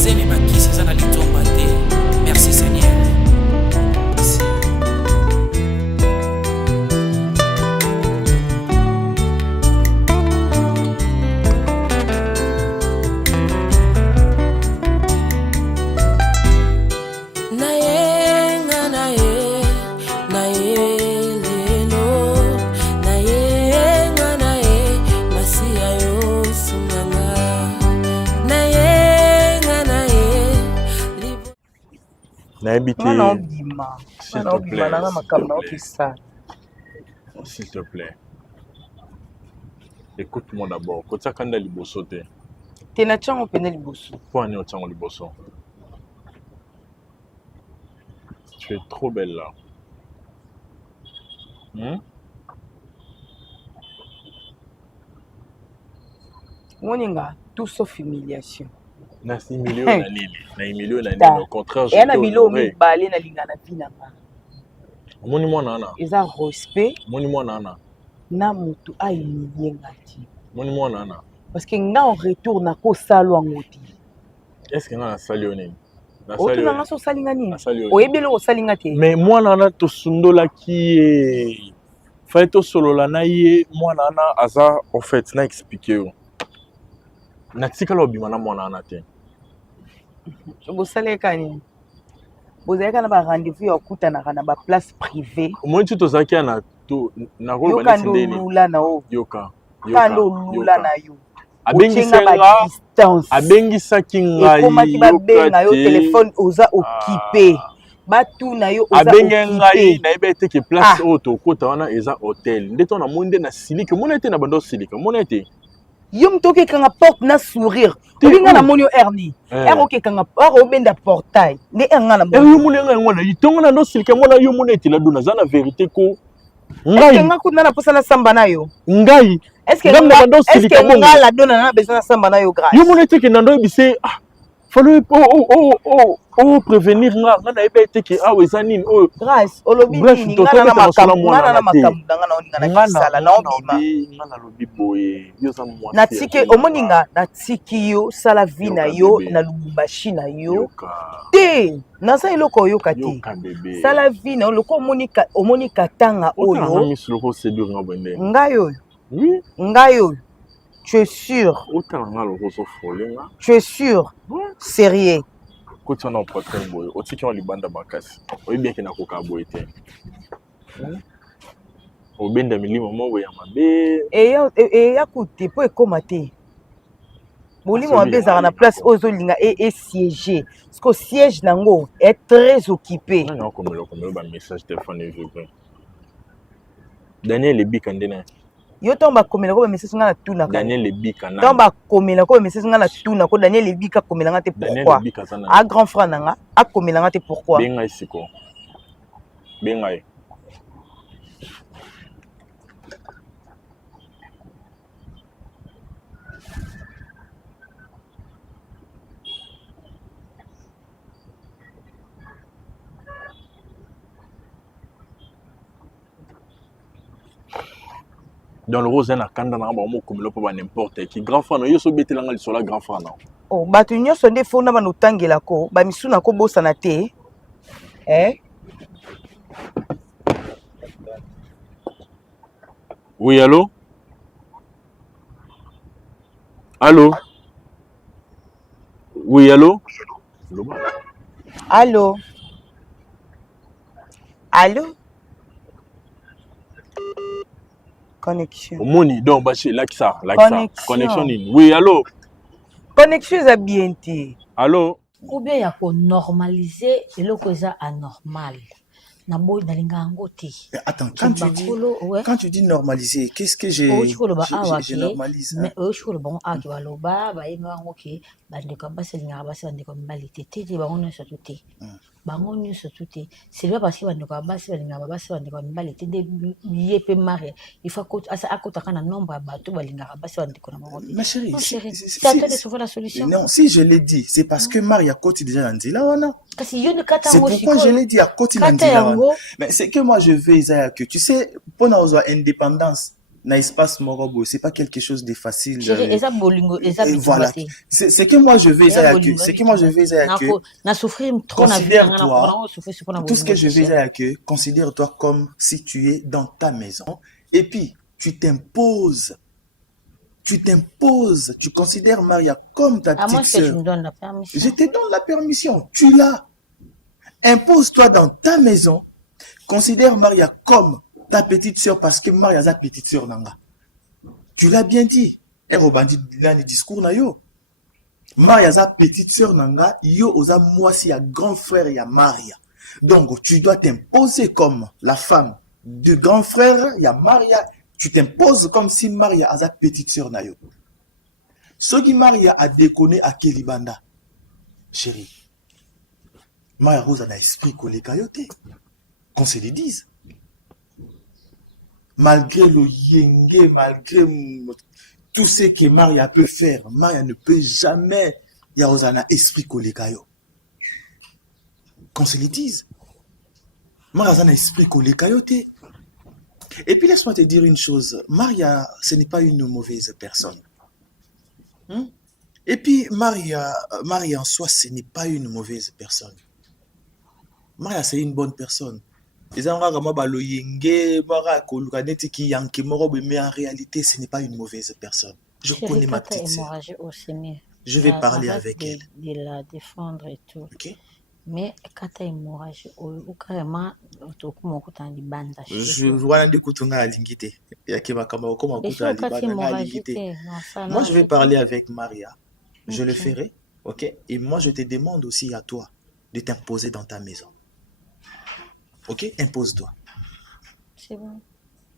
zemi makisi eza na litomba te. Merci Seigneur. Merci. S'il te plaît. Écoute-moi d'abord. Kota kanda liboso te. Tena chango pene liboso. Pourquoi on est au chango liboso? Tu es trop belle là. Moninga, tout sauf humiliation. Na humilié na nini? Na humilié na nini? Au contraire, je t'honorerai. Et na milo mi balé na linga na vina ma. Moni moi nana. Eza respect. Moni moi nana. Na mutu a humilié ngati. Moni moi nana. Parce que nga en retour na ko salo ngoti. Est-ce que nga na salio nini? Na salio. Otu nga so salinga nini? Oyebele o salinga te. Mais moi nana to sundola ki fallait to solo la na ye moi nana aza en fait na expliquer. Na tikala obimana moi nana te. Bo saleka nini? Bozalaka na ba rendez-vous ya okutanaka na ba place privée. Moi tu tozaki na to na rolo ba ndeni lula na o. Yoka. Lula na yo. Abengisaki ngai ekomaki babenga yo telefone oza occupé. Batu na yo oza occupé. Ngai na yeba ete ke place oyo tokota wana eza hotel. Nde to na monde na silike. Mona ete na bando silike. Mona ete yo mtoke kanga porte na sourire. Olinga na monio erni. Eroke kanga obenda portail. Ne enga na monio. Yo mona nga ngwana yitonga na ndo silike mona yo mona ete la dona za na vérité ko. Ngai nga kuna na posa na samba na yo. Ngai. Est-ce que nga la dona na besoin na samba na yo grâce. Yo mona ete ke nando ebise fallait prévenir nga na ebe ete ke awe zanine o grâce olobi ni nga na makambo danga na oninga na kisala na obima nga na lobi boye yo za mwasi na tike omoninga na tiki yo sala vi na yo na Lubumbashi na yo te na sa eloko yoka te sala vi na loko omonika tanga oyo ngayo ngayo. Tu es sûr? Tu es sûr? Sérieux? Quand on a un portrait boy, au ticket on libanda bakasi. Oui bien qu'il n'a qu'aucun boy été. Au ben de mili maman oui amabe. Et ya coûté pour écomater. Boli mo ambe za na place ozolinga et siéger. Parce que siège nango est très occupé. Non comme ba message téléphone et Daniel Ebikandena. Yo tomba komela ko message nga na tuna ka Daniel Ebika na tomba komela ko message nga na tuna ko Daniel Ebika komela nga te pourquoi a grand frère nanga a komela nga te pourquoi benga isiko benga dans le rose na kanda na ba mo komelo pa n'importe qui grand frère no yeso betelanga lisola grand frère na oh batu nyonso nde fona ba notangela ko ba misuna ko bosana te oui allô allô oui allô allô allô connexion. Moni donc bah c'est là qui ça connexion oui allô connexion est bien té allô ou bien ya ko normaliser eloko eza anormal na boy na linga ngo té attends quand tu dis normaliser qu'est-ce que je normalise mais je le bon a ki baloba ba yenga ngo ki bande ko ba selinga ba se bande ko mbalite té ba ngono so tuté bango nyonso tuté c'est pas parce que bande ko ba se balinga ba se bande ko mbalite de yepe mari il faut que asa akotaka na nombre ya bato balinga ba se bande ko na bango ma chérie c'est à toi de trouver la solution non si je l'ai dit c'est parce que Maria Koti déjà dans Nzela wana c'est pourquoi je l'ai dit à Koti dans Nzela wana mais c'est que moi je veux Isaiah que tu sais pour nos indépendance na espace morobo, c'est pas quelque chose de facile. Chérie, eza bolingo, eza voilà. C'est que moi je vais à que, c'est que moi je vais à que. Na souffrir trop na vie, tout ce que je vais à que, considère-toi comme si tu es dans ta maison et puis tu t'imposes. Tu considères Maria comme ta petite sœur. Tu me donnes la permission. Je te donne la permission, tu l'as. Impose-toi dans ta maison. Considère Maria comme ta petite sœur parce que Maria est ta petite sœur nanga. Tu l'as bien dit. Et Robandi dans le discours na yo. Maria est ta petite sœur nanga, yo oza moi si ya grand frère ya Maria. Donc tu dois t'imposer comme la femme du grand frère ya Maria. Tu t'imposes comme si Maria est ta petite sœur na yo. Ce qui Maria a déconné à Kelibanda. Chérie. Maria Rose a un esprit collé kayote. Qu'on se le dise. Malgré le yenge, malgré tout ce que Maria peut faire, Maria ne peut jamais y avoir un esprit collé kayo. Qu'on se le dise. Maria a un esprit collé kayote. Et puis laisse-moi te dire une chose. Maria, ce n'est pas une mauvaise personne. Et puis Maria en soi, ce n'est pas une mauvaise personne. Maria, c'est une bonne personne. Mais en réalité, ce n'est pas une mauvaise personne. Je connais ma petite sœur. Je vais parler avec elle. De la défendre et tout. Ok? Mais quand tu as hémorragie, ou carrément, tu as libanda. Je vois des coutons à l'ingité. Moi, je vais parler avec Maria. Je le ferai. Ok? Et moi, je te demande aussi à toi de t'imposer dans ta maison. Ok? Impose-toi. C'est bon.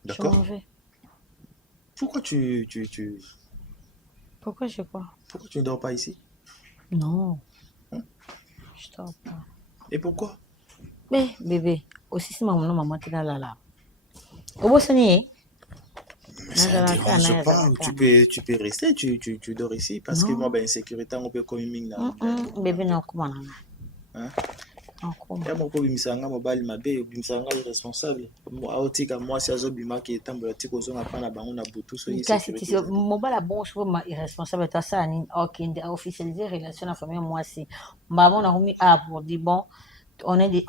D'accord? Je m'en vais. Pourquoi Pourquoi je quoi? Pourquoi tu ne dors pas ici? Non. Je dors pas. Et pourquoi? Mais bébé, aussi si maman t'es là. Au bout ça n'y est. Ça ne dérange pas. Tu peux rester, tu dors ici parce que moi, ben, sécurité, on peut comme une bébé, non, comment? Hein? Ya moko bimisanga mobali mabe bimisanga responsable aotika moi si azobima ki etambola tiko zonga pana bango na butu so yisi kasi mobala bon souvent ma irresponsable ta ça ni okinde a officialiser relation na famille moi si maman na remis à pour dire bon on est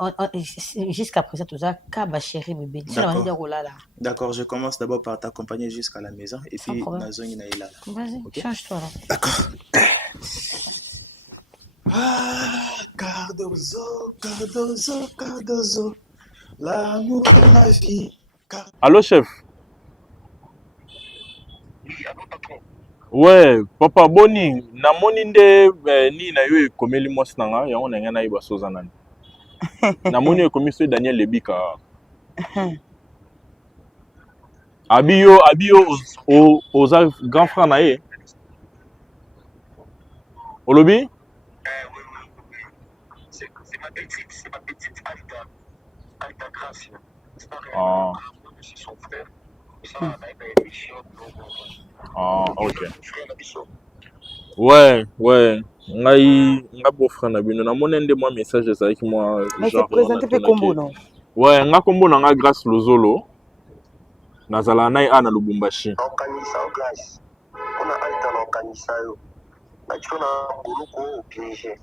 jusqu'à présent tout ça kaba chérie bébé ça va dire là. D'accord, je commence d'abord par t'accompagner jusqu'à la maison et puis na zongi na ila. Vas-y, change-toi là. D'accord. Ah, Cardozo, l'amour de ma vie. Allô, chef? Ouais, papa boni, na moni nde ni na yo ekomeli mwasi nanga, yango na nga na yeba soza nani. Na moni ekomi so Daniel Lebika. Abiyo oza grand frère na ye. Olobi? C'est ma petite Alta Gracia. Ah. Ah, ok. Ouais. Nga beau-frère na bino. Na moni nde moi message ezali ki moi. Mais c'est présenté pe kombo non? Ouais, nga kombo na nga Grâce Lozolo. Nazala na ana Lubumbashi. Okanisa Grâce. On a Alta na okanisa yo. Na chona nguluko piégé.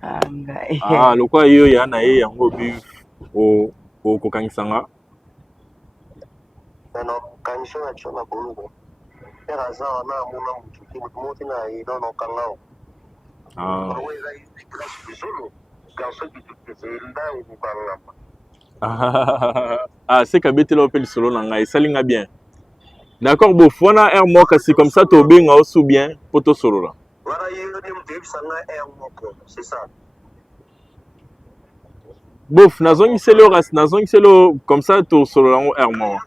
Ah, lokwa yo ya na ye yango bi o kokanisanga. Na kanisa na chona nguluko. Era za na muna mutu mutu na ye don okangao. Ah. Ah, c'est que bête l'opel solo nanga, ça linga bien. D'accord, bon, faut na air moi kasi comme ça to bien au sous bien poto solo là. C'est ça. Bof, na zone c'est le comme ça to solo là air moi.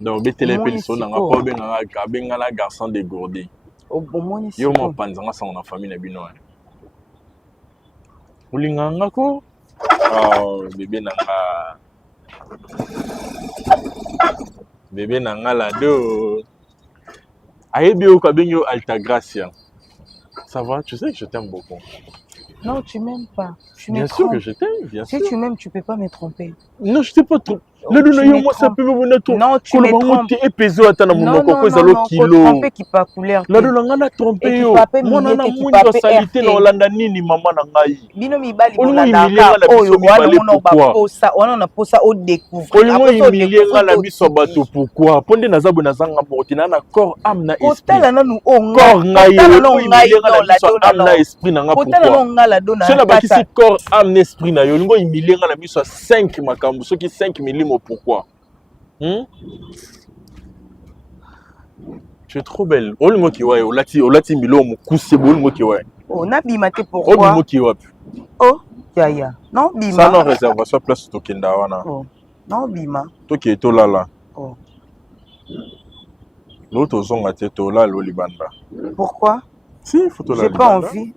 Donc bête l'opel solo nanga po benga la garçon dégourdé. Yo mo panzanga sa na famille na bino. Ulinganga ko? Oh, bébé nanga la do. Ayebi o ka benyo Alta Gracia. Ça va, tu sais que je t'aime beaucoup. Non, tu m'aimes pas. Tu me Bien sûr trompes. que je t'aime, bien Si sûr. tu m'aimes, tu peux pas me tromper. Non, je t'ai pas trop. Oh, Là, tu me moi, ça trompes. peut me mener tout. Non, tu me trompes. Tu es pesé à ta Non, maman, non, quoi, non, zalo non. Ko kilo. tromper qui pas couleur. Là, on a trompé Et qui yo. pas Moi, millete, nana qui mwingi pas wa salité RT. na Olanda nini mama na ngai. Bino mibali Olingo bolanda humilier nga ka na biso oyo wana mibale mona pourquoi? baposa wana na posa o découvrir Olingo après ça o humilier nga découvrir na to biso bato pourquoi? Ponde nazabo nazanga morti na corps âme na esprit. kotala nanu o Corps ngai olingo humilier nga na la biso âme na esprit na nga kotala pourquoi? no ngala do na Cela kata bakisi corps âme na esprit na yo olingo humilier nga na biso 5 makambo soki 5 milimo pourquoi? Tu es trop belle. Olingo kiwa olati milo mukuse olingo kiwa. oh nabima te pourquoi? Olingo kiwa. Oh yaya non bima. Ça non réservation place tokenda wana. Oh non bima. Toki tolala. Oh. L'autre zonga te tolala libanda. Pourquoi? Si, faut tolala. J'ai pas envie.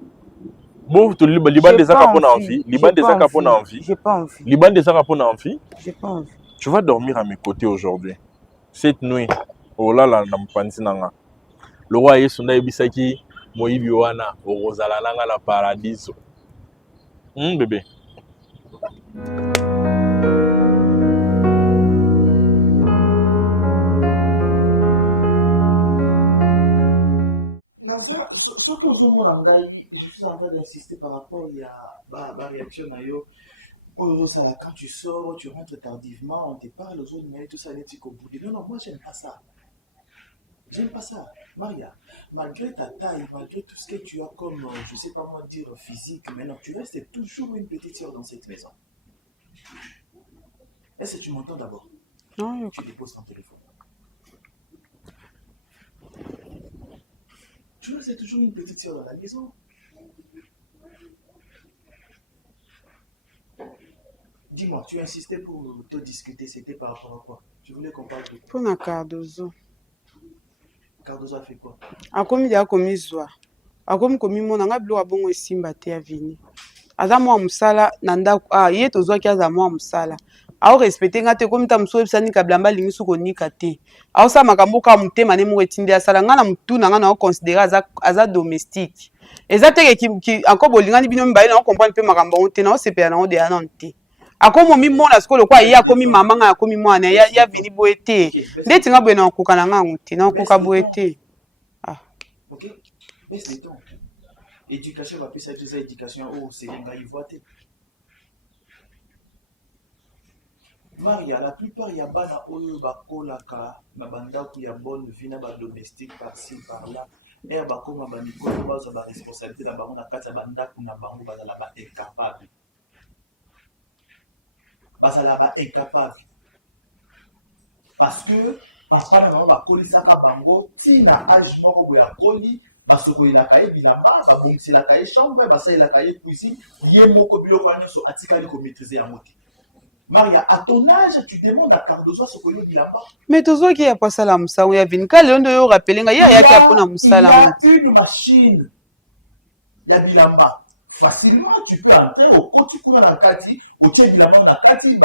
Bon, libanda des zaka pona envie. Libanda des zaka pona envie. J'ai pas envie. Libanda des zaka pona envie. J'ai pas envie. Tu vas dormir à mes côtés aujourd'hui. Cette nuit. Oh là là, na mpanzi nanga. Le roi Yesu na ebisaki moyibi wana okozala nanga la paradiso. Bébé. Ce que je suis en train d'insister par rapport à la réaction à yo. Quand tu sors, tu rentres tardivement, on te parle aux autres, mais tout ça n'est qu'au bout. Non, non, moi j'aime pas ça. J'aime pas ça. Maria, malgré ta taille, malgré tout ce que tu as comme, je sais pas moi dire, physique, maintenant tu restes toujours une petite sœur dans cette maison. Est-ce que tu m'entends d'abord? Non, tu déposes ton téléphone. Tu restes toujours une petite sœur dans la maison. Dis-moi, tu insistais pour te discuter, c'était par rapport à quoi? Tu voulais qu'on parle de quoi? Pour na Cardozo. Cardozo a fait quoi? Akomi dia komi zwa. Akomi komi mona nga bilo abongo esimba te ya vini. Aza mwa musala na ndako ye tozwaki aza mwa musala. Ao respecter nga te komi ta muso ebisani kablamba lingi suko nika te. Ao sa makambo ka mutema ne mo etindi asala nga na mutu na nga na o considérer aza domestique. Eza te ki encore bolingani bino mbaye na o comprendre pe makambo on te na o sepela na o de ana te. Akomo mi mona skolo kwa ya komi mama nga akomi mwana ya vini boete. Ndeti nga bwe na okuka na nga nguti na okuka boete. Ah. OK. Baisse les tons. Éducation va passer à éducation au Sénégal ivoité. Maria, la plupart y a bana oyo bakolaka na bandako ya bonne vie na ba domestique par-ci par-là. Et bakoma ba mikolo baza ba responsabilité na bango na kati ya bandako na bango bazala ba incapable. Bazala ba incapable. Parce que papa na maman bakolisaka bango tina âge moko boya koli basoko ilaka ye bilamba babongiselaka ye chambre basalelaka ye cuisine ye moko biloko wana nyonso atikali ko maîtriser yango te. Maria, à ton âge, tu demandes à Cardozo ce qu'il y a là-bas. Mais Tozo qui a pas ça la moussa, il y a Vinka, Léon de Yo rappelé, il y a qui a pas la moussa là. Il y a une machine, il y a Bilamba. Facilement, tu peux entrer au côté pour la Kati, au Tché Bilamba, la Kati,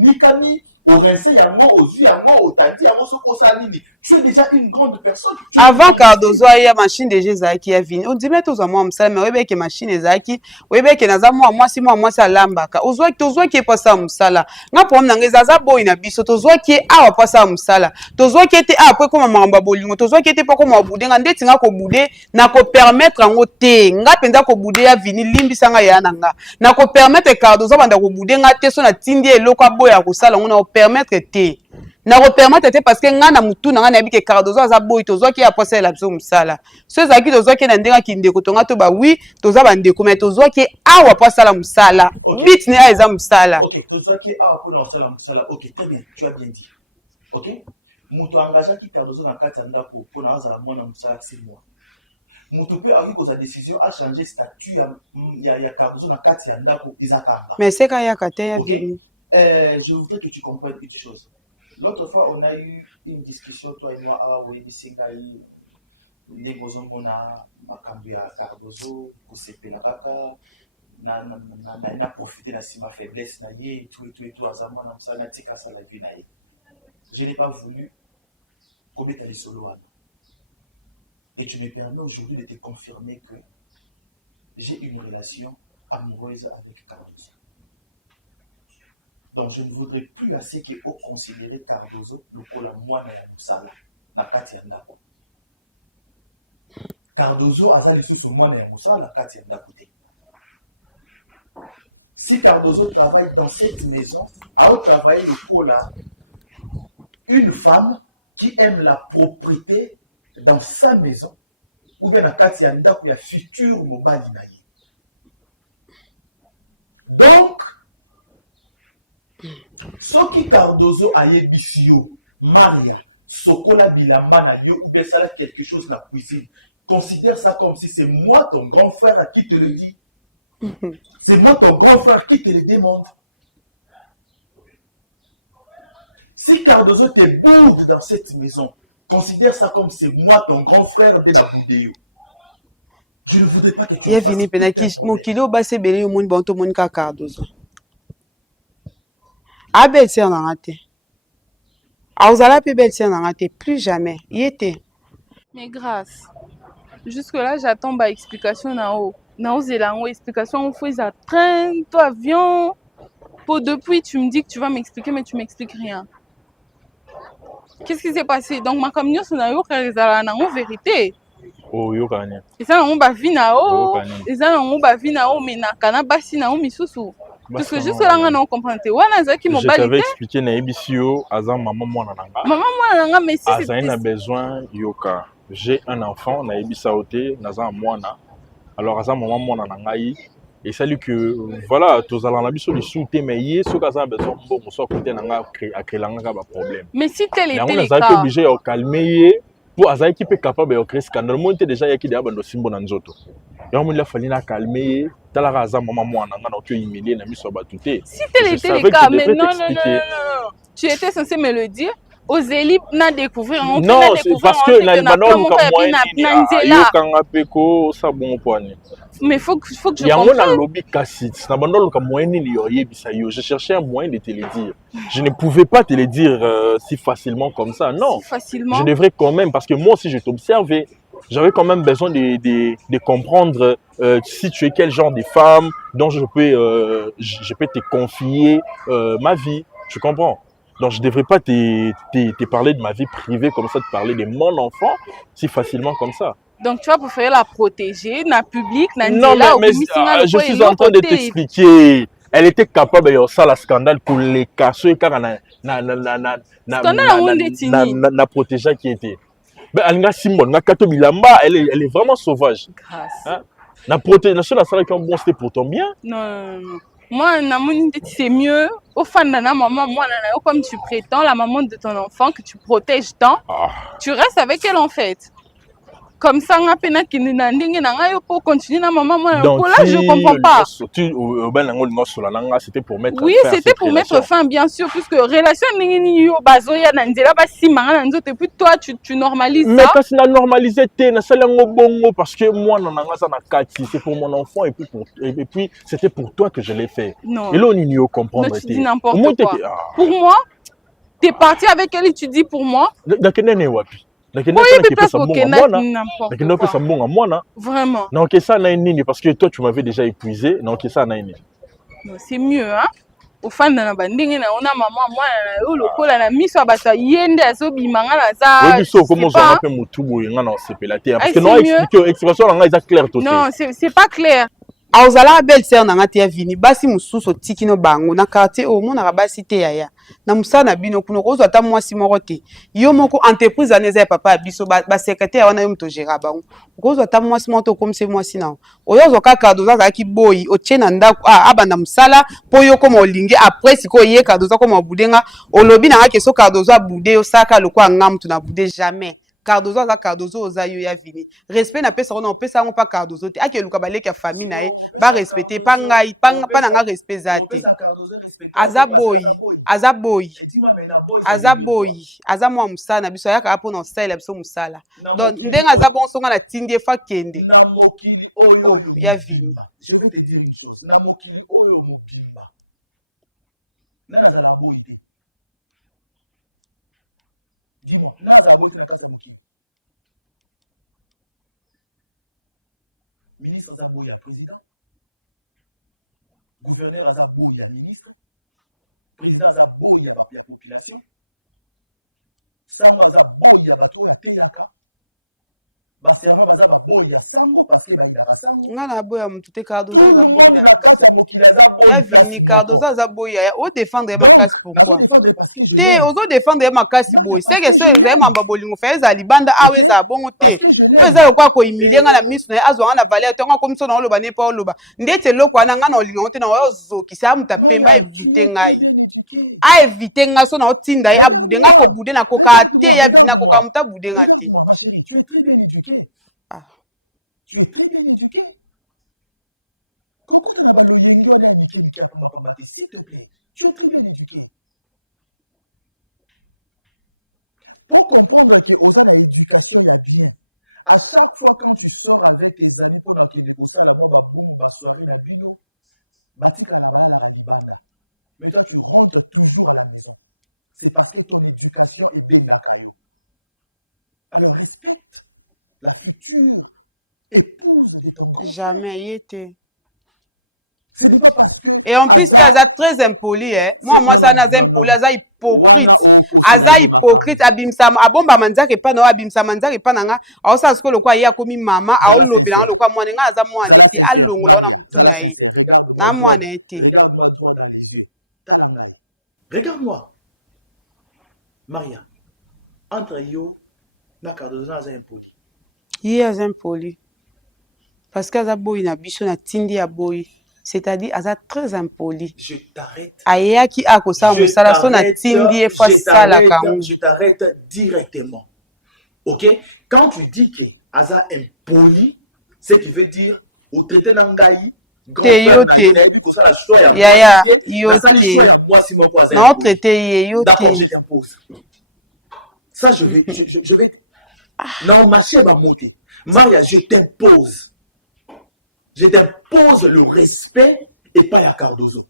Nikami, au Rincé Yango, au Zu Yango, au Tadi Yango, ce qu'on s'aligne. Tu es déjà une grande personne. Avant Cardozo, il y a machine de Jésus qui a venu. On dit, mais tous à moi, ça, mais oui, que machine est Zaki, oui, que n'a moi, si moi, ça lambaka. Ozo qui est pas ça, moussala. N'a pas m'nangé Zaza boy na biso, Tozo qui est à pas ça, moussala. Tozo qui était à après comme mamba bolingo, Tozo qui était pas comme boudé, ngande tinga ko boudé, na ko permettre en oté, nga penda ko boudé a vini limbi sanga ya nanga. Na ko permettre Cardozo banda ko boudé nga te so na tindi eloko boy ya ko sala, on a permettre te. Na repermettre te parce que nga na mutu na nga na bike Cardozo aza boy tozo ki apose la biso musala so za ki tozo ki na ndenga ki ndeko tonga to ba oui toza ba ndeko mais tozo ki awa pose la musala bit ne eza musala. OK, tozo ki awa pona musala musala. OK, très bien, tu as bien dit. OK, mutu engagea ki Cardozo na kati ya ndako pona azala mwana musala c'est moi. Mutu pe aki ko sa décision a changer statut ya Cardozo na kati ya ndako izakanga. Mais c'est quand ya kate ya vini. Je voudrais que tu comprennes une chose. L'autre fois, on a eu une discussion, toi et moi, à Wébi Singaï, Négozo Mona, Makambia Cardozo, Kosepe la Kaka, na profité de ma faiblesse, et tout, à Zaman, ça n'a tika sa la vie. Je n'ai pas voulu commettre les solos. Et tu me permets aujourd'hui de te confirmer que j'ai une relation amoureuse avec Cardozo. Donc je ne voudrais plus assez que vous considérez Cardozo lokola mwana ya musala na kati ya ndako. Cardozo aza lisusu mwana ya musala na kati ya ndako te. Si Cardozo travaille dans cette maison, a travaillé lokola une femme qui aime la propreté dans sa maison ou bien na kati ya ndako ya futur mobali na ye. Donc soki Cardozo aye bisio Maria sokola bilamba na yo ou bien ça quelque chose na cuisine, considère ça comme si c'est moi ton grand frère à qui te le dit. C'est moi ton grand frère qui te le demande. Si Cardozo te boude dans cette maison, considère ça comme c'est moi ton grand frère de la Boudéo. Je ne voudrais pas que tu fasses vini penaki mokilo base bele yo moni bonto moni ka Cardozo. A belle-sœur nanga te. A ozala pe belle-sœur nanga te, plus jamais. Yete. Mais grâce. Jusque-là, j'attends ma explication na-haut. Na-haut, c'est la explication. On fait ça train, toi, avion. Pour depuis, tu me dis que tu vas m'expliquer, mais tu m'expliques rien. Qu'est-ce qui s'est passé? Donc, ma camion, c'est na vérité. Oh, yo kanya. Et ça, on va vie na-haut. Et ça, on va vie na-haut, mais na kana basi na-haut, misusu. Parce que jusque-là, on a compris. Je t'avais expliqué na ebisio, azan maman mwana nanga. Maman mwana nanga, mais si c'est... Azan a besoin, yoka. J'ai un enfant, na ebisa ote, nazan mwana. Alors, azan maman mwana nanga yi. Et salut que, voilà, tous allons la biso de souté, mais hier, ce qu'azan a besoin, bon, on soit côté nanga, à créer nanga, pas problème. Mais si tel était le cas... On a obligé de calmer, pour azan qui peut capable de créer scandale. Moi, j'étais déjà, il y a qui d'abord de simbo nanzoto. Et on a fallu la calmer. Talaza maman moi on a humilié na miso batouté. Si tel était le cas, mais non, tu étais censé me le dire. Aux élites n'a découvert. Non, c'est parce que na banol ka moyen kanga peko sa bon poignet. Mais faut que je comprenne. Ya ngona lobby kasi na banol ka moyen ni yo yebisa yo. Je cherchais un moyen de te le dire. Je ne pouvais pas te le dire si facilement comme ça. Non. Si facilement. Je devrais quand même parce que moi aussi je t'observais. J'avais quand même besoin de comprendre si tu es quel genre de femme dont je peux te confier ma vie. Tu comprends? Donc je ne devrais pas te parler de ma vie privée comme ça, te parler de mon enfant si facilement comme ça. Donc tu vas préférer la protéger, dans le public, dans non, mais je suis en train de t'expliquer. Elle était capable de faire le scandale pour les casser car na protéger qui était. Elle est vraiment sauvage. Grâce. La protéger, la salle qui est bon, c'était pour ton bien. Non. Moi, c'est mieux. Au fond de la maman, moi, comme tu prétends, la maman de ton enfant, que tu protèges tant, tu restes avec elle en fait. Comme ça, on a peine pour continuer la maman. Donc, là, je ne comprends pas. C'était pour mettre oui, c'était pour mettre fin, bien sûr, puisque relation et puis toi, tu normalises ça. Mais quand tu as normalisé, parce que moi, c'est pour mon enfant et puis c'était pour toi que je l'ai fait. Non. Et là, on y comprendre. Non, tu dis n'importe quoi. Pour moi, tu es parti avec elle et tu dis pour moi. Vraiment. Non, que ça n'a ni parce que toi tu m'avais déjà épuisé. Non, que ça n'a ni. Non, c'est mieux hein. Au fan de la banding na ona maman moi na le kola na miso abata yende azobimanga na za. Oui, so comment ça fait mutubo nga na sepelaté parce que non explication nga est claire tout. Non, c'est pas clair. Aozala belle-sœur nanga te ya vini basi mususu tikino bango na quartier o mona basi te yaya na musana bino kuno kozwa ta mwasi moko te yo moko entreprise aneza ya papa biso ba secrétaire wana yo mto gérant bango kozwa ta mwasi moko comme c'est mwasi na oyo zo ka cadeau za ki boy o tchena ndako abanda musala po yo ko molingi après siko ye cadeau za ko mobudenga olobi na ke so cadeau za bude yo saka lokwa ngamtu na bude jamais. Cardozo za Cardozo oza yo ya vini respect na pesa on pesa on pas Cardozo te ake luka baleka famille na ye ba respecter pa ngai pa na nga respect za te azaboy aza mwa musala biso yaka apo na style biso musala donc ndenga aza bon songa na tindie fa kende oh ya vini. Je vais te dire une chose na mokili oyo mopimba nana za la boy te. Dis-moi, Naza Boy na kasa mokili. Ministre Zaboya président. gouverneur aza boy ya ministre, président aza boy ya population, sango aza boy ya bato ya teyaka, baserva baza baboy ya sango parce que baidaka sango. Nga na boy ya mutu te Cardozo aza boy na ya vini Cardozo aza boy ya o défendre ma classe pourquoi? Te ozo défendre ma classe boy. C'est que ça ezali mamba bolingo fa eza libanda awe eza bongo te. O eza lokwa ko humilier nga na miso na azo nga na valeur te nga comme ça na loba ne pa loba. Ndete loko ana nga na olingo te na ozo ki sa muta pemba éviter ngai. A éviter nga so na otinda ya bude nga ko bude na koka te ya vina koka muta bude nga te. Tu es très bien éduqué. Ah. Tu es très bien éduqué. Quand tu as indiqué, s'il te plaît, tu es très bien éduqué. Pour comprendre que aux gens l'éducation, il y a bien. À chaque fois quand tu sors avec tes amis pour la soirée, la bino, batika la bala la libanda. Mais toi, tu rentres toujours à la maison. C'est parce que ton éducation est belle la caillou. Alors respecte la future épouse de ton corps. Jamais y était. Ce n'est pas parce que... Et en plus, Aza très impoli, hein. Moi, ça n'a impoli, Aza hypocrite. Aza hypocrite, abimsa, abomba manzake pa na abimsa manzake pa nanga. Aho sa sko lokwa ya komi mama, aho lobela lokwa mwana nga aza mwana eti alongola na mutuna ye. Na mwana eti. Regarde-moi droit dans les yeux. Talangai. Regarde-moi. Maria. Entre yo na Cardozo aza impoli. Yi aza impoli. Parce que aza boy na biso na tindi ya boy. C'est-à-dire, aza très impoli. Je t'arrête. Aya ki akosa musala so na tindi e fa sala kangu. Je t'arrête directement. OK? Quand tu dis que aza impoli, ce qui veut dire au traité nangai yote. Ya yote. Non traité yote. D'accord, je t'impose. Ça je vais non, ma chère va monter. Maria, je t'impose. Je t'impose le respect et pas à Cardozo.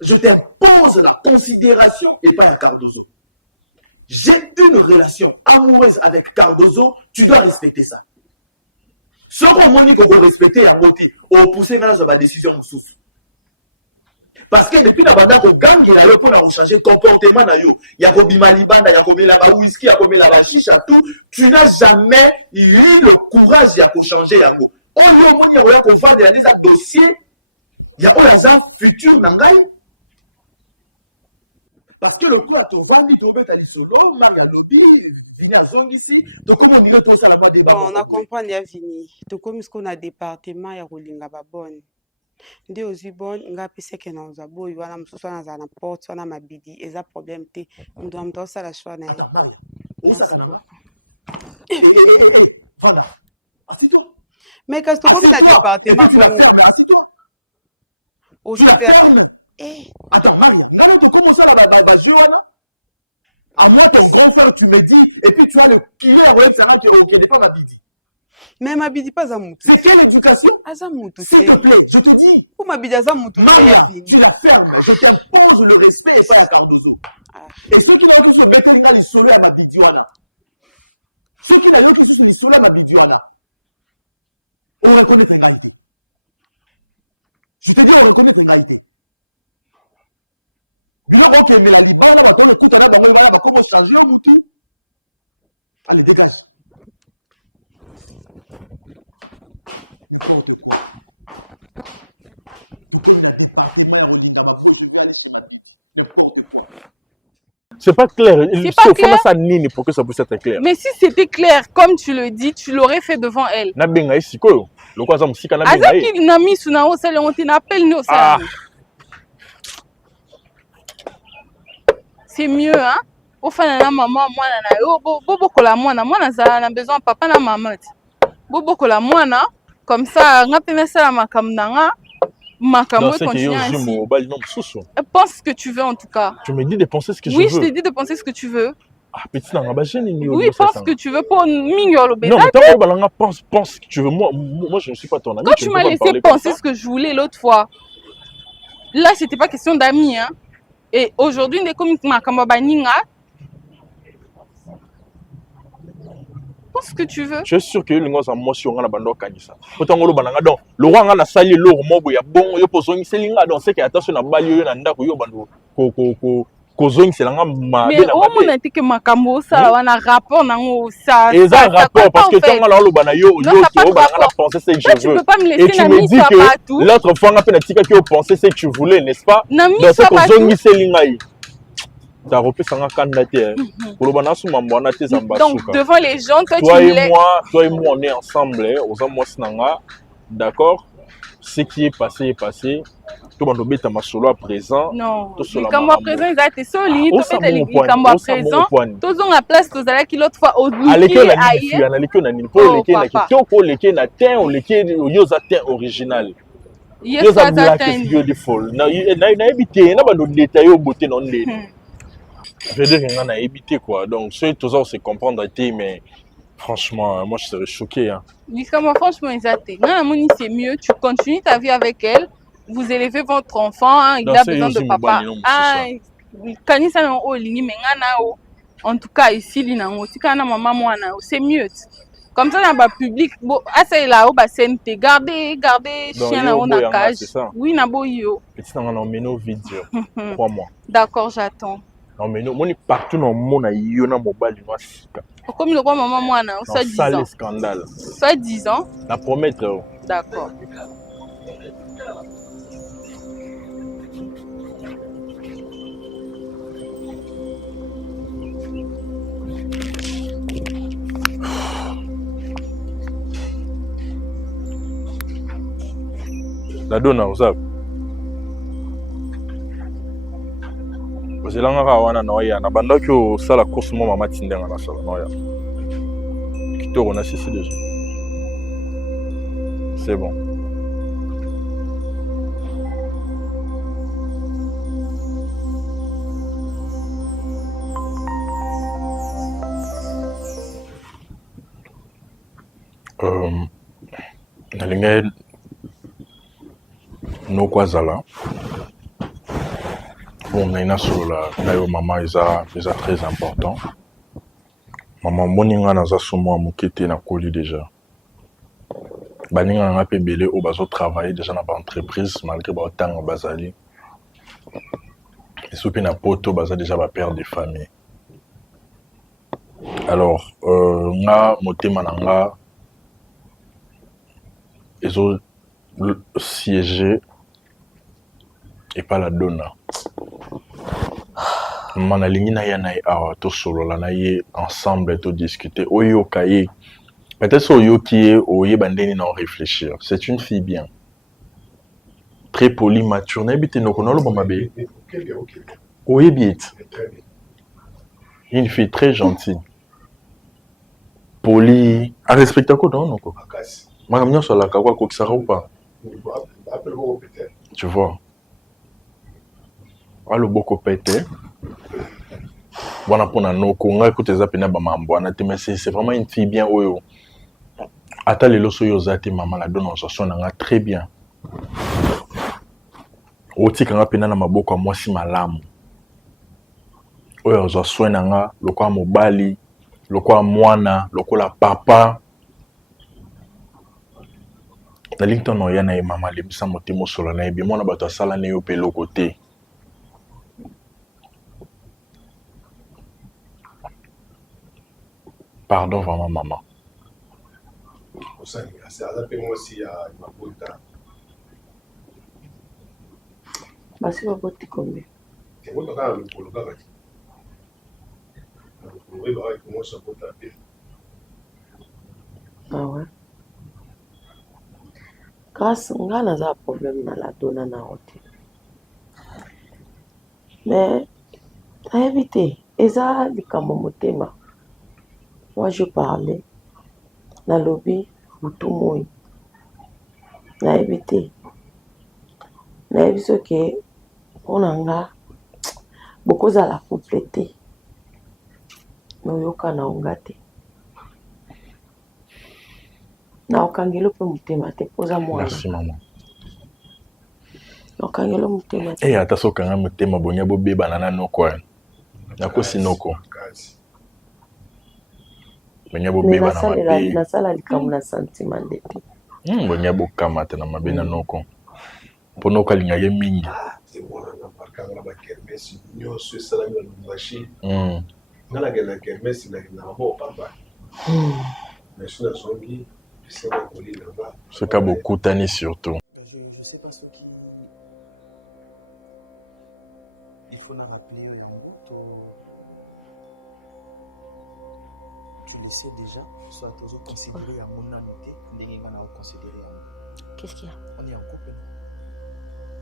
Je t'impose la considération et pas à Cardozo. J'ai une relation amoureuse avec Cardozo, tu dois respecter ça. Ce qu'on m'a dit qu'on respecter à Moti, on poussait maintenant sur ma décision en souffle. Parce que depuis la bande de gang, il a eu pour changer comportement na yo. Il y a comme malibanda, il y a comme la whisky, il y a comme la chicha, tout. Tu n'as jamais eu le courage de changer yango. Oh yo moni ya ko vendre des dossiers. Il y a un futur nangai. Parce que le coup à ton vandi tombe à solo, Maria Lobby, Vini à zone ici, donc comment on tout ça là pas débat. Bon, on a compris ya Vini. To comme ce qu'on a département ya Rolinga ba bonne. Nde ozi bon nga pese ke na uzabo wana msusu na za na porte wana mabidi eza problème te ndo amto ça la choix na. Attends Maria. Où ça kana? Fada. Assis-toi. Mais quand tu comme na département bon. Assis-toi. Au tu fermes. Attends Maria, regarde tu commences à la wana. À moi ton grand frère tu me dis et puis tu as le killer ouais ça qui est pas mabidi. Mais Mabidi pas Zamoutou. C'est quelle éducation? Azamoutou. S'il te plaît, je te dis. Pour Mabidi Azamoutou. Maria, tu la fermes. Je t'impose le respect et pas à Cardozo. Et ceux qui n'ont pas se bêter, ils ont les solos à Mabidi. Ceux qui n'ont pas se les solos à Mabidi. On reconnaît l'égalité. Je te dis, on reconnaît l'égalité. Mais là, on met la libane, comment changer un moutou. Allez, dégage. C'est pas clair. C'est pas clair. Ça nini pour que ça puisse être clair. Mais si c'était clair, comme tu le dis, tu l'aurais fait devant elle. Nabenga isiko. Le quoi ça musika na benga. Azaki na mis na osale on t'appelle nous ça. C'est mieux hein. Au fana na maman moi na yo bobo la moi na za na besoin papa na maman. Bobo la moi na comme ça ngapena sala makamnanga. Makambo continue ainsi. Pense ce que tu veux en tout cas. Tu me dis de penser ce que je veux. Oui, je t'ai dit de penser ce que tu veux. Ah, petit nanga ba gêne. Oui, pense ce que tu veux pour mingolo bébé. Non, mais tant balanga pense ce que tu veux. Moi je ne suis pas ton ami. Quand tu m'as laissé penser ce que je voulais l'autre fois. Là, c'était pas question d'amis hein. Et aujourd'hui, des comme makambo ba ninga. Pense ce que tu veux. Je suis sûr que les gens sont moi sur un abandon kanisa. Autant que le bananga donc le roi a sali l'eau mobo ya bon yo posoni selinga donc c'est que attention na bali yo na ndako yo bando ko zoni selanga ma mais au moins on a dit que makambo ça on a rapport nango ça. Et ça rapport parce que quand on a le bana yo yo bananga penser ce que je veux. Et tu me dis que l'autre fois on a fait tika que penser ce que tu voulais n'est-ce pas? Donc c'est que zoni selinga. Donc devant les gens, toi et moi on est ensemble, d'accord? Ce qui est passé, tout le monde est à solo à présent. Non, mais comme à présent, ils ont été solides, comme à présent, tous ont la place, tous allez qui l'autre fois au bout. Allez, original. Yes, je veux dire qu'on a évité quoi. Donc, c'est tout ça, on se comprendre, mais franchement, moi je serais choqué. Hein. Mais comment franchement, c'est mieux. Tu continues ta vie avec elle. Vous élevez votre enfant. Hein, il a besoin de papa. Ah, en tout cas, ici, c'est mieux. Comme ça, dans le public, c'est là où c'est garder chien dans la cage. Oui, na boyo. Petit dans nos vidéos. Crois-moi. D'accord, j'attends. Non mais non, moi partout dans le monde il y a mobile noisika. Comme le roi maman moi na ça 10 ans. Ça le scandale. Ça 10 ans. La promettre. D'accord. La donne vous savez. Parce que là, on a banda que ça la course moi maman tinde na sala noya. Kito on a cessé déjà. C'est bon. Nalinga no kwazala. Bon, on a sur la maman, ils sont très important. Maman, moninga na za somo mukete na koli déjà. Baninga na pe belé au bazo travailler déjà dans l'entreprise malgré ba tanga bazali. Et soupi na poto baza déjà ba père de famille. Alors, nga motema nanga ils ont siégé et pas la donna. Manalingi na ya na awa to solo la na ye ensemble to discuter oyo kaye peut-être oyo qui est oye bandeni na réfléchir. C'est une fille bien, très polie, mature, na bité no kono lo mabe oye bien, une fille très gentille, polie, a respecter ko non ko magam nyoso la kwa ko kisara ou pas, tu vois. Le boko pété. Voilà pour nous, on a écouté ça pena bamambo. Mais c'est vraiment une fille bien. Ata le loso yozati maman la donne en son très bien. Oti kanga pena na maboko moi si malamu. Oyo zo soina nga lokwa mobali, lokwa mwana, lokola papa. Na linton no yana e mama le bisa motimo solo na e bi mona bato sala ne yo pe lokote. Pardon vraiment maman. Basi baboti combien? Ah ouais. Grâce nga naza problème na la dona na hote. Mais éviter eza likambo motema. Moi, je parlais dans le lobby pour tout le monde. Na évité. Na évité que on a beaucoup à la compléter. Nous yoka na ongate. Na okangelo pe mutema te poza moi. Merci maman. Okangelo mutema. Eh ata sokanga mutema bonya bo beba nana noko. Nako sinoko. Banyabo beba na mabe. Na sala likambo na sentiment ndete. Banyabo kamata na mabe na noko. Pono kalinga ye mingi. C'est bon na parkanga ba kermesse nyoso sala na Lubumbashi. Ngala gena kermesse na bo papa. Mais je suis zongi, c'est la colline là-bas. Ce qu'a beaucoup tanné surtout. Je sais pas ce qui il faut nous rappeler tu le sais déjà, soit tu as considéré à mon âme, considéré à moi. Qu'est-ce qu'il y a? On est en couple.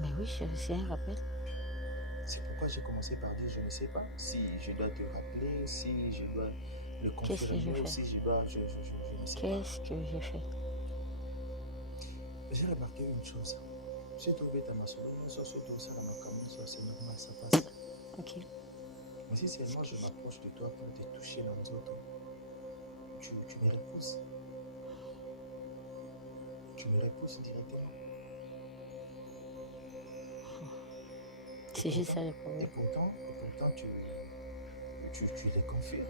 Mais oui, c'est un rappel. C'est pourquoi j'ai commencé par dire je ne sais pas si je dois te rappeler, si je dois le confirmer, si je dois je ne sais pas. Qu'est-ce que j'ai fait? J'ai remarqué une chose. J'ai trouvé ta maçonnerie, soit ça dans ma caméra, soit c'est normal, ça passe. Ok. Mais si seulement je m'approche de toi pour te toucher dans les autres, tu me repousses. Tu me repousses directement. C'est juste ça le problème. Et pourtant tu les confirmes,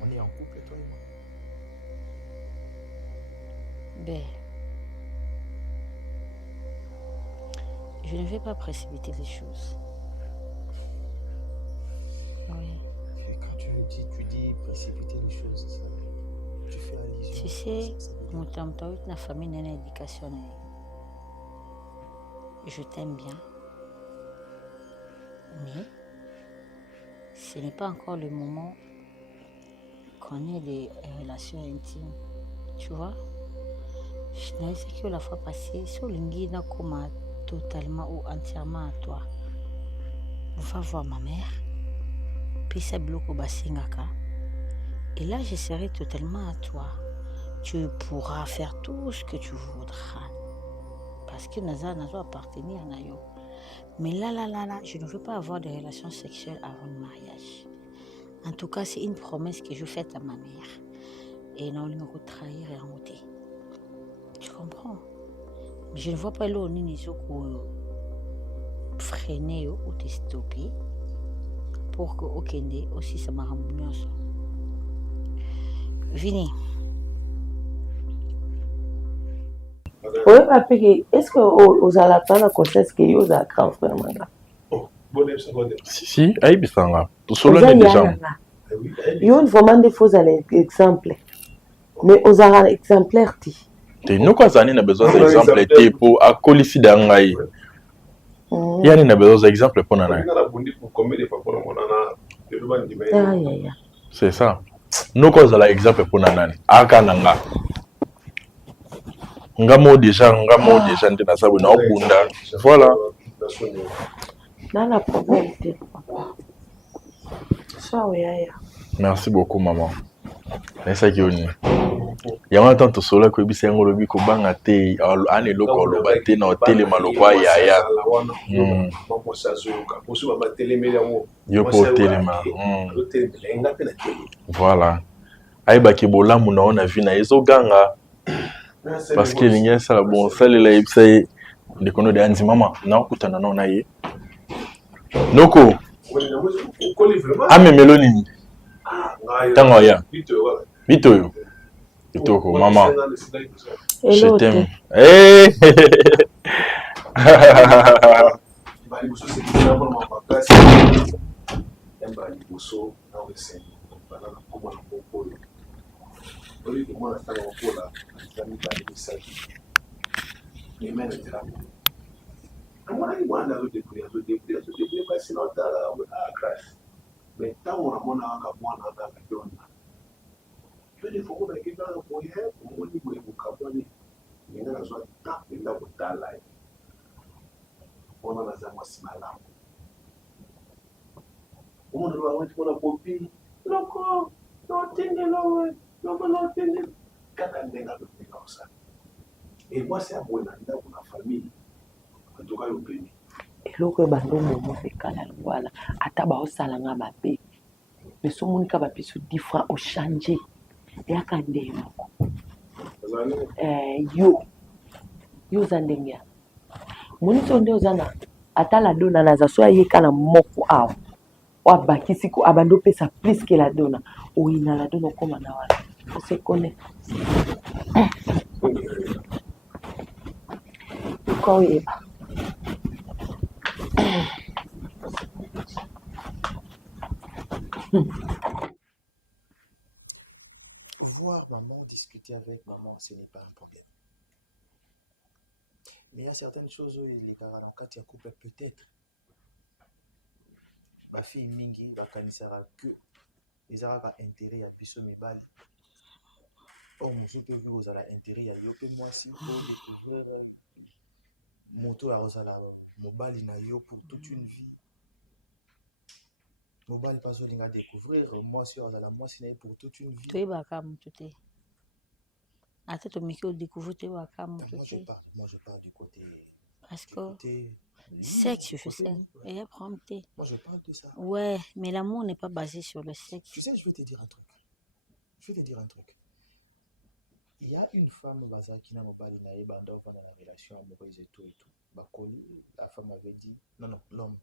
on est en couple, toi et moi. Ben, je ne vais pas précipiter les choses. Oui. Et quand tu dis précipiter les choses, ça, tu fais allusion. Tu sais, mon temps na famille n'a éducation. Je t'aime bien. Mais ce n'est pas encore le moment qu'on ait des relations intimes. Tu vois? Je n'ai fait que la fois passée, sur l'ingui n'a comme totalement ou entièrement à toi. Va voir ma mère, puis ça bloque au basingaka. Et là, je serai totalement à toi. Tu pourras faire tout ce que tu voudras. Parce que Naza doit appartenir à Nayo. Mais là, je ne veux pas avoir de relations sexuelles avant le mariage. En tout cas, c'est une promesse que je fais à ma mère. Et non, il me trahir et remonter. Tu comprends? Mais je ne vois pas l'eau ni les autres freiner ou te stopper pour que Okende aussi ça m'a ramené ensemble. Vini. Oui, papi, est-ce que vous allez pas la conscience que vous avez grand frère manga? Si, aïe bisanga. Tout cela déjà. Vous vraiment des faux exemples. Mais vous avez un exemplaire ti. Nous quoi ça n'a besoin d'exemple té pour akolisi dangai. Yani na besoin d'exemple pour nana. C'est ça. Nous quoi ça l'exemple pour nana. Aka nanga. Ngamo déjà ndena sabu na okunda. Voilà. Nana problème té. Ça yaya. Merci beaucoup maman. Nessa kioni. Yango tanto sola ko ebisa yango lobi ko banga te ane loko loba te na hôtel maloko yaya. Yo po telema. Voilà. Aiba ki bolamu na ona vi na ezo ganga. Parce que linga sala bon sala la ebisa de kono de anzi mama na okutana na ona ye. Noko. Ame meloni. Tango ya. Bitoyo. Bitoko maman. Je t'aime. Eh. Et moi, c'est à moi, dans la famille. En tout cas, le pays. eloko bandomo mofekala voilà ata baosalanga mabe mais somonika bapiso 10 francs au changer eyaka ndenge moko yo za ndenge ya moni so nde oza na ata la dona naza so ayeka na moko awa Wabakisiko abando pesa plus que la donne. Ou il la donne comme on a. On se connaît. Quand il Voir maman, discuter avec maman, ce n'est pas un problème. Mais il y a certaines choses où les parents, quand il y a couple, peut-être, ma fille Mingi va kanisara que les arabes ont intérêt à biso mibali. Or, monsieur peut vu aux intérêt à yope, moi si pour découvrir moto à Rosala, mobile na yo pour toute une vie. Mobile pas seulement à découvrir, moi si Rosala, moi si pour toute une vie. Tu es bakam tout est. Attends, tu me découvrir tu es bakam tout est. Moi je parle du côté. Parce que sexe, je sais. Et prompté. Moi je parle de ça. Ouais, mais l'amour n'est pas basé sur le sexe. Tu sais, je vais te dire un truc. Il y a une femme qui n'a pas dans la relation amoureuse et tout. Bakoli, la femme avait dit, non, l'homme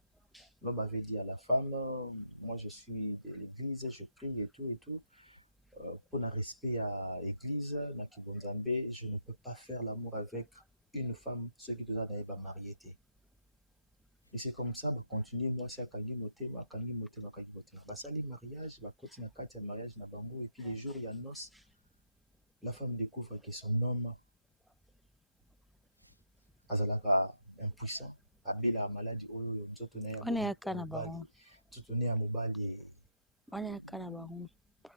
avait dit à la femme, moi je suis de l'église, je prie et tout. Pour le respect à l'église, je ne peux pas faire l'amour avec une femme, ceux qui doivent être mariés. Et c'est comme ça, continuer, moi c'est à Kangi-Moté. Ça les mariages, continuer à faire mariage, et puis les jours, il y a noces. La femme découvre que son homme azalaka impuissant, abela maladie, on est à Canabaron.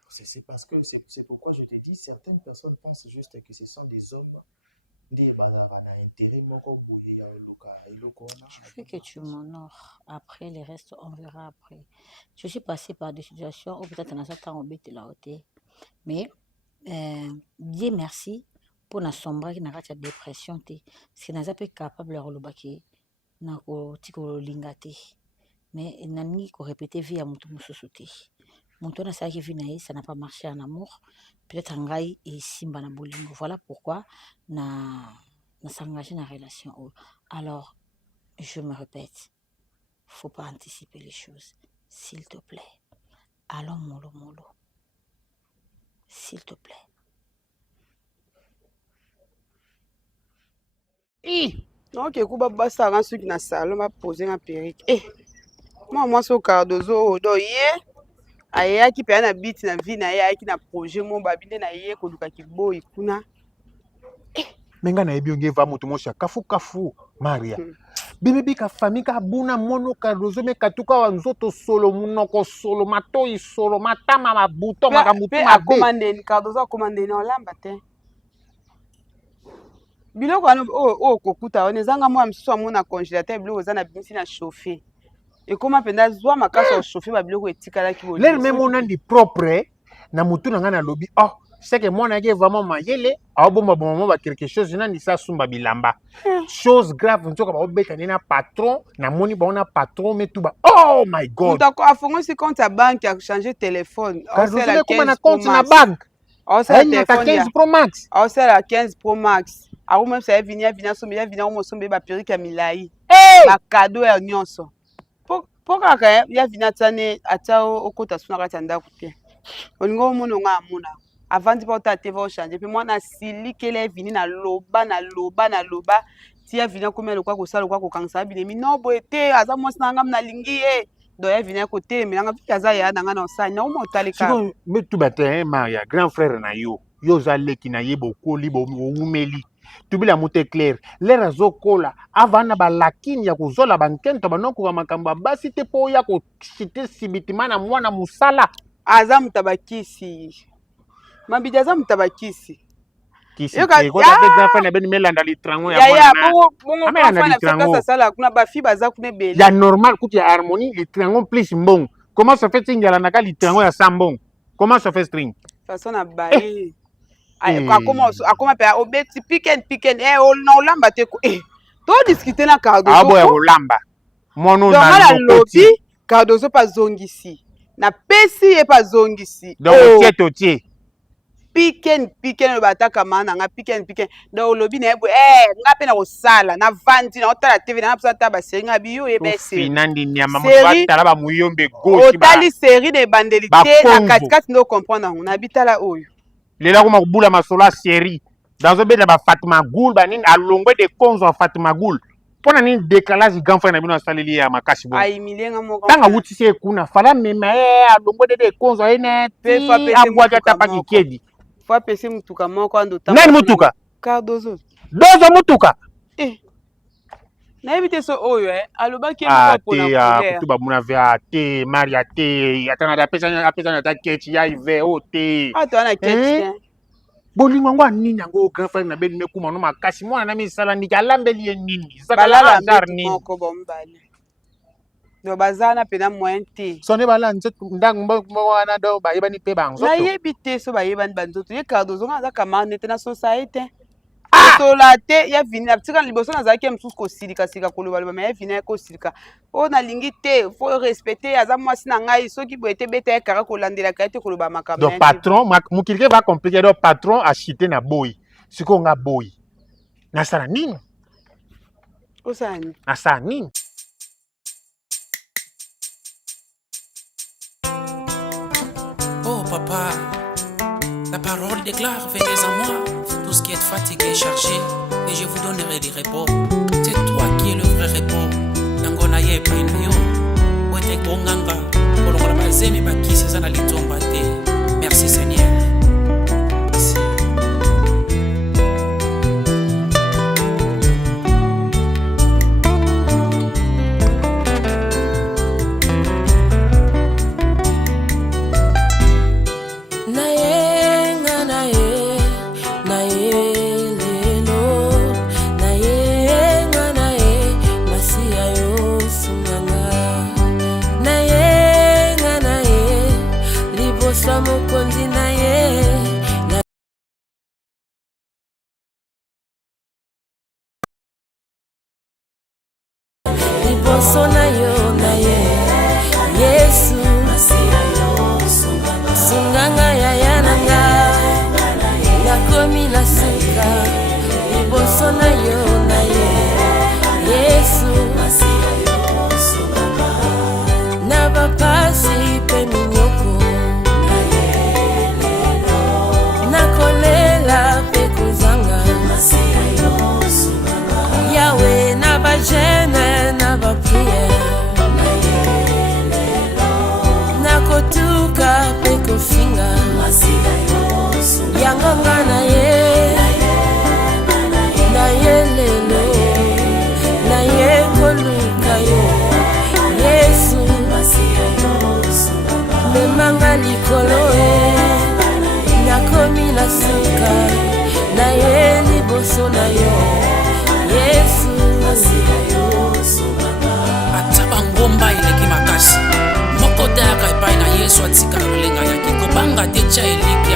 C'est parce que c'est pourquoi je te dis, certaines personnes pensent juste que ce sont des hommes. Je veux que tu m'honores. Après, les restes, on verra après. Je suis passée par des situations où peut-être on a temps de la hauteur. Mais, Dieu merci pour la sombre qui n'a pas de dépression. Parce que n'a pas capable de relobaki. N'a pas lingate. Mais n'a ni qu'on répéter vie à mon tout moussouté. Mon tour ça qui vient ça n'a pas marché en amour. Peut-être en gaï et simba na bolingo. Voilà pourquoi na s'engager dans la relation. Alors, je me répète, faut pas anticiper les choses. S'il te plaît. Allons mollo. S'il te plaît. Ok, kuba basa ran suki na salon ma poser un perruque. Moi so Cardozo do ye. Aya ki pe na beat na vie na ye ki na projet mo babinde na ye ko duka ki boy kuna. Menga na ebi onge va moto mosha kafu Maria. Bibi ka famille ka buna mono Cardozo me katuka wa nzoto solo munoko solo matoi solo matama mabuto makamutu ma commande ni Cardozo commande na olamba te. Biloko wana kokuta wana ezanga mwa msusu amona congélateur biloko za na bimisi na chauffer. Et comment penda zwa makasa chauffer ba biloko etikala ki boli. L'air même on a dit propre na mutu na ngana lobby. Oh, c'est que moi na vraiment mayele, a bomba ba quelque chose na ni sa sumba bilamba. Chose grave nzoka ba obeta na patron, na moni ba on a patron mais tout ba. Oh my god. D'accord, afongo si compte à banque a changer téléphone. On sait la comment na compte na banque. On sait la 15 Pro Max. On sait la 15 Pro Max. A ou même ça venir sombe o sombe ba perruque milai. Ba cadeau ya nyonso. Pourquoi il y a vinatane atao okota suna kati ndako te. Olingo mono nga amuna. Avant de porter TV au changer. Puis moi na sili kele vini na loba. Ti ya vini ko melo kwa ko sala kwa ko kansa bilemi no boete aza mo sinanga na lingi do ya vini ko te melanga aza ya nanga na osani na mo talika. Siko me tu batin Maria grand frère na yo zaleki na yebo koli bo umeli. Tubila mute clair lera zokola avana balakini ya kuzola bankento banoko wa makamba basi te po ya ko chite sibitimana mwana musala aza mutabakisi mabidi aza mutabakisi kisi te ko ta grand frère na ben melanda litrango ya mwana bongo amena litrango ça sala kuna ba fi baza kuna bele ya normal kuti ya harmonie litrango plus mbong comment ça fait tingala naka litrango ya sambong comment ça fait string façon na baye akoma pe obeti piken na olamba te ko to discuter na Cardozo abo ya olamba mono na lobby Cardozo pa zongisi na pesi e pa zongisi donc tie piken le bataka mana nga piken do lobi na ebo nga pe na kosala na vandi na otala TV na psa ba série nga biyo ebese finandi nyama mo batala ba muyombe gauche otali série de bandelité na katikati ndo comprendre na bitala oyo lela ko makubula masola série dans obeda ba Fatima Goul ba nini alongwe de konzo wa Fatima Goul pona nini décalage grand frère na bino asaleli ya makasi bo ai milenga mo tanga wuti se kuna fala mema alongwe de konzo ene pe abwaja tapaki kedi fois pesi mutuka moko ando tamba nani mutuka Cardozo mutuka na ebite so oyo alobaki kutu bamuna ve te Maria te atanga apesa na ta kechi ya ive o te wana kechi bolingo ngo nini yango grand frère na beni mekuma no makasi mwana na misala ndiki alambeli ye nini balala nini moko bombali do bazana pena moyen te sone bala nzetu ndango wana do bayebani pe banzo na yebite so bayebani banzoto ye Cardozo nga za kamane te na société tola te ya vini atika liboso na zaki msusu ko silika koloba loba mais vini ko silika o na lingi te faut respecter aza mwasi na ngai soki boete beta ya kara kolandela kaite koloba makambo donc patron mukilike va compliquer donc patron a chité na boy siko nga boy na sala nini osani na sala nini. Oh papa, la parole déclare, venez à moi, tout ce qui est fatigué, chargé, et je vous donnerai du repos. C'est toi qui es le vrai repos. Nangona ye painayo, wete konganga, kolongola bazemi bakisi sana litomba te. Merci Seigneur. Moko daka epai na Yesu atika lolenga yaki kobanga te cha eliki